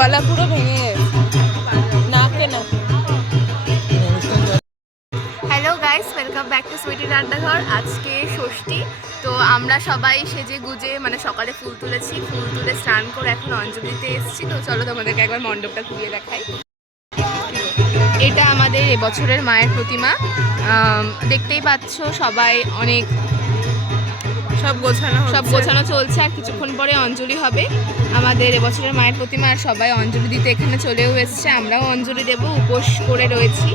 গলা পুরো ভেঙে গেছে নাকে না। Hello guys, welcome back to Sweety রান্নাঘর। আজকে ষষ্ঠী, তো আমরা সবাই সেজে গুজে মানে সকালে ফুল তুলেছি, ফুল তুলে স্নান করে এখন অঞ্জলি দিতে এসেছি। তো চলো তোমাদেরকে একবার মণ্ডপটা ঘুরিয়ে দেখাই। এটা আমাদের এবছরের মায়ের প্রতিমা, দেখতেই পাচ্ছ সবাই অনেক সব গোছানো চলছে। আর কিছুক্ষণ পরে অঞ্জলি হবে আমাদের এবছরের মায়ের প্রতিমা। আর সবাই অঞ্জলি দিতে এখানে চলেও এসছে, আমরাও অঞ্জলি দেব, উপোস করে রয়েছি।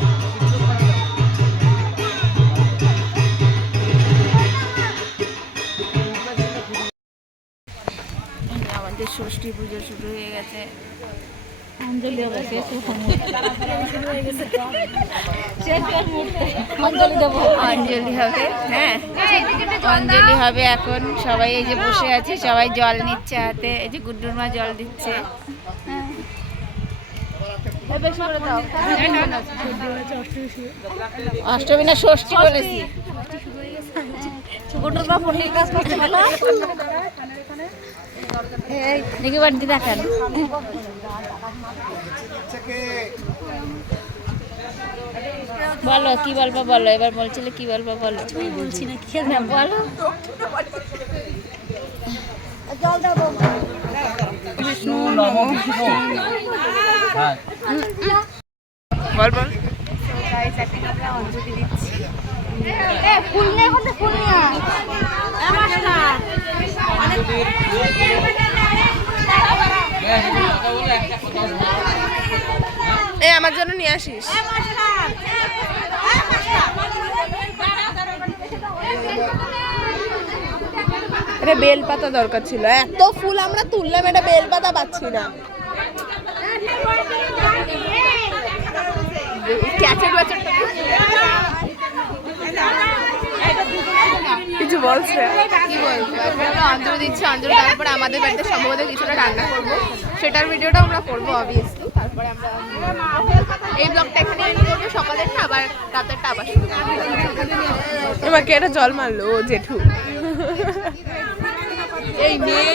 আমাদের ষষ্ঠী পুজো শুরু হয়ে গেছে, অঞ্জলি হবে, হ্যাঁ অঞ্জলি হবে এখন। সবাই এই যে বসে আছে, সবাই জল নিচ্ছে হাতে, এই যে গুড্ডুর মা জল দিচ্ছে। অষ্টমী না ষষ্ঠী বলেছি। দেখি বাড়িতে দেখান। বলো কি বলবো, বলো এবার বলছিলে কি বলবো, বলো। বলছি না কি বলো। বল বল। অঞ্জলি দিচ্ছি। আমার জন্য নিয়ে আসিস। এটা বেলপাতা দরকার ছিল, এত ফুল আমরা তুললাম, এটা বেলপাতা পাচ্ছি না। কিছু বলছে, কি বলবো, অঞ্জলি দিচ্ছে। অঞ্জলি দেওয়ার পরে আমাদের বাড়িতে সম্ভবত কিছুটা রান্না করবো, সেটার ভিডিওটা আমরা করবো অবভিয়াসলি। তারপরে আমরা এই ব্লগটা এখানে এন্ড করবো, সকালেরটা আবার রাতেরটা আবার। এবারকে এটা জল মারলো জেঠু, এই নিয়ে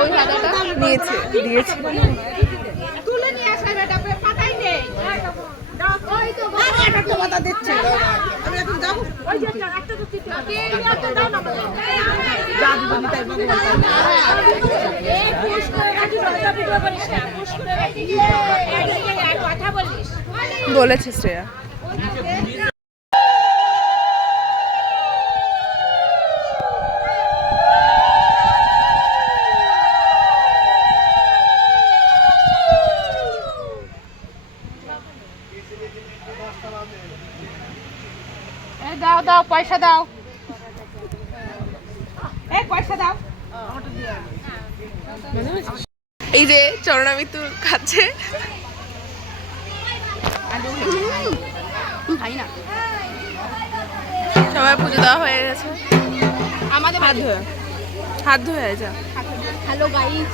ওই হাতাটা নিয়েছে, দিয়েছে। বলেছে শ্রেয়া। দাও দাও, পয়সা দাও, পয়সা দাও। এই যে চরণামিতু খাচ্ছে, সবাই পুজো দেওয়া হয়ে গেছে। আমাদের হাত ধোয়া হয়ে যা। Hello guys,